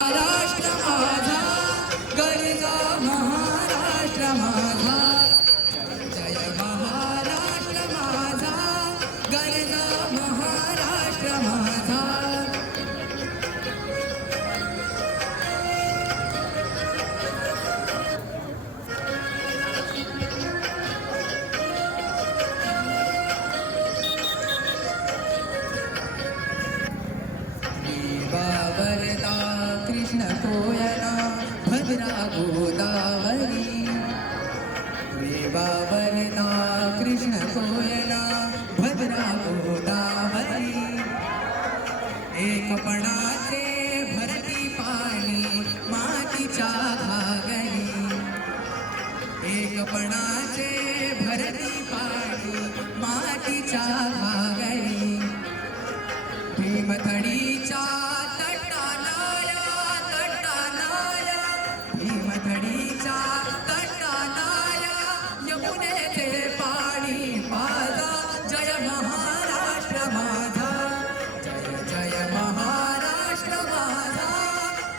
महाराष्ट्र माझा गरजा महाराष्ट्र माझा जय महाराष्ट्र माझा गरजा महाराष्ट्र माझा वरदा कृष्ण कोयना भद्रा गोदावरी वरदा कृष्ण कोयना भद्रा गोदावरी एकपणाचे भरती पाणी मातीच्या घागरी एकपणाचे भरती पाणी मातीच्या घागरी भीमथडीच्या भीमथडीच्या तटानाला यमुनेचे पाणी पाजा जय महाराष्ट्र माझा जय जय महाराष्ट्र माझा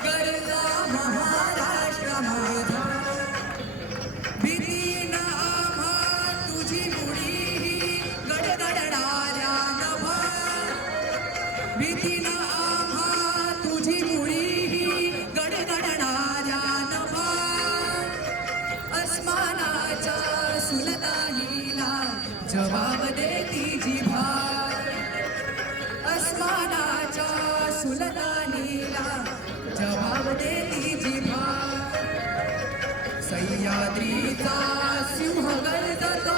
गरजा महाराष्ट्र माझा भीती नामा तुझी मुडी गडगडणाऱ्या नभा भीती नामा तुझी मुडी गडगडणाऱ्या अस्मानाच्या सुलतानीला जबाब देती जिभा अस्मानाच्या सुलतानीला जबाब देती जिभा सह्याद्रीचा सिंह गर्जतो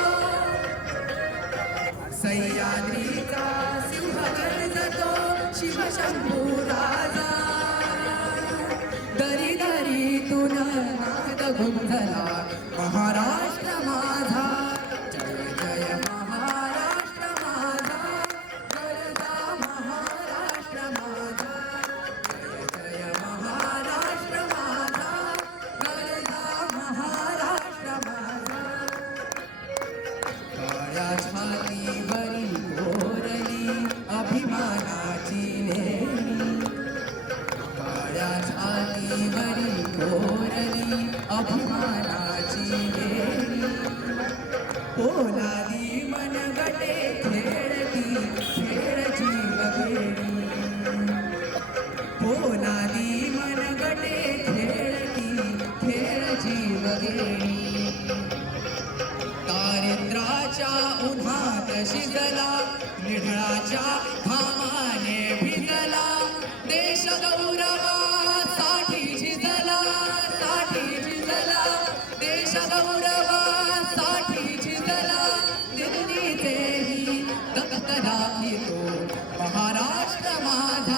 सह्याद्रीचा सिंह गर्जतो शिवशंभू राजा दरी दरीतून नाद घुमला महाराष्ट्र माझा जय जय महाराष्ट्र माझा गरजा महाराष्ट्र माझा जय जय महाराष्ट्र माझा गरजा महाराष्ट्र माझा काळ्या छातीवरी कोरली अभिमानाची लेणी काळ्या छातीवरी कोरली अभिमानाची लेणी पोलादी मनगटे खेळती खेळ जीवघेणी पोलादी मनगटे खेळती खेळ जीवघेणी दारिद्र्याच्या उन्हात शिजला निढळाच्या घामाने भिजला देश गौरवासाठी झिजला देश गौरवासाठी झिजला दिल्लीचेही दत्त राखी तो महाराष्ट्र माझा